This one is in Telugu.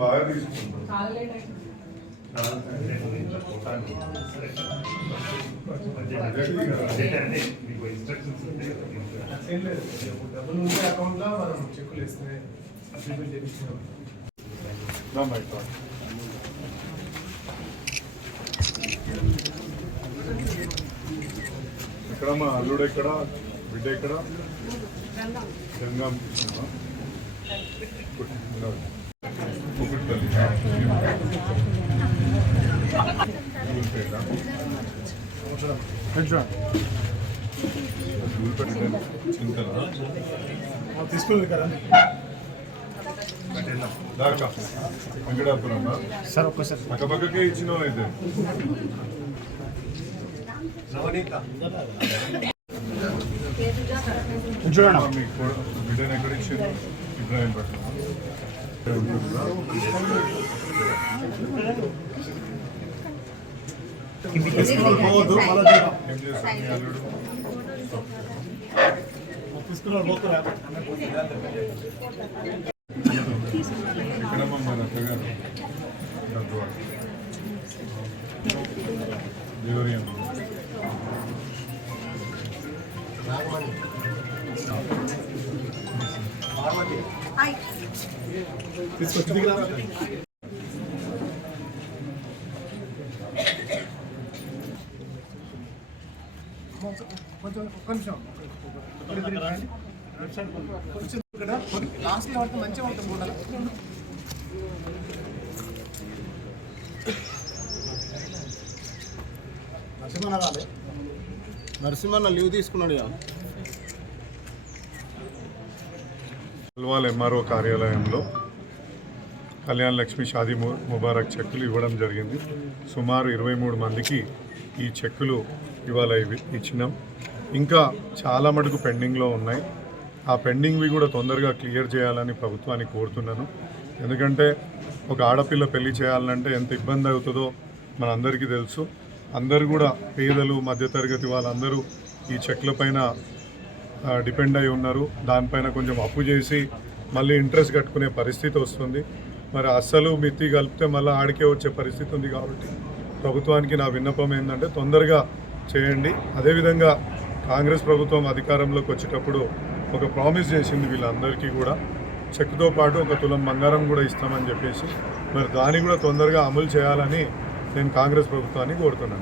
బాగా తీసుకుంటాం. డబ్బులు ఉంటే అకౌంట్లో మనం చెక్కులు వేస్తే ఎక్కడ మా అల్లుడు ఎక్కడ, బిడ్డ ఎక్కడ? జంగం తీసుకుంది కదా దాకా వెంకటాపురం సార్. ఒక్కసారి పక్కపక్కకే ఇచ్చిన అయితే చూడండి మీకు బిడ్డను ఎక్కడ ఇచ్చింది? ఇబ్రాహీం పట్ల ఏం చేస్తాను మీ అల్లుడు? ఎక్కడమ్మా మన అత్తగారు డబ్బు డెలివరీ తీసుకొచ్చింది కొంచెం ఒక్క నిమిషం లాస్ట్లో పడితే మంచిగా ఉంటుంది కూడా. నరసింహన్న రాలే, నరసింహన్న లీవ్ తీసుకున్నాడు. అల్వాల్ ఎంఆర్ఓ కార్యాలయంలో కళ్యాణ్ లక్ష్మి షాదీ ముబారక్ చెక్కులు ఇవ్వడం జరిగింది. సుమారు 23 మందికి ఈ చెక్కులు ఇవాళ ఇచ్చినాం. ఇంకా చాలా మటుకు పెండింగ్లో ఉన్నాయి. ఆ పెండింగ్వి కూడా తొందరగా క్లియర్ చేయాలని ప్రభుత్వాన్ని కోరుతున్నాను. ఎందుకంటే ఒక ఆడపిల్ల పెళ్లి చేయాలంటే ఎంత ఇబ్బంది అవుతుందో మనందరికీ తెలుసు. అందరూ కూడా పేదలు, మధ్యతరగతి వాళ్ళందరూ ఈ చెక్లపైన డిపెండ్ అయి ఉన్నారు. దానిపైన కొంచెం అప్పు చేసి మళ్ళీ ఇంట్రెస్ట్ కట్టుకునే పరిస్థితి వస్తుంది. మరి అస్సలు మిత్తి కలిపితే మళ్ళీ ఆడికే వచ్చే పరిస్థితి ఉంది. కాబట్టి ప్రభుత్వానికి నా విన్నపం ఏంటంటే తొందరగా చేయండి. అదేవిధంగా కాంగ్రెస్ ప్రభుత్వం అధికారంలోకి వచ్చేటప్పుడు ఒక ప్రామిస్ చేసింది వీళ్ళందరికీ కూడా, చెక్తో పాటు 1 తులం బంగారం కూడా ఇస్తామని చెప్పేసి. మరి దాన్ని కూడా తొందరగా అమలు చేయాలని నేను కాంగ్రెస్ ప్రభుత్వాన్ని కోరుతున్నాను.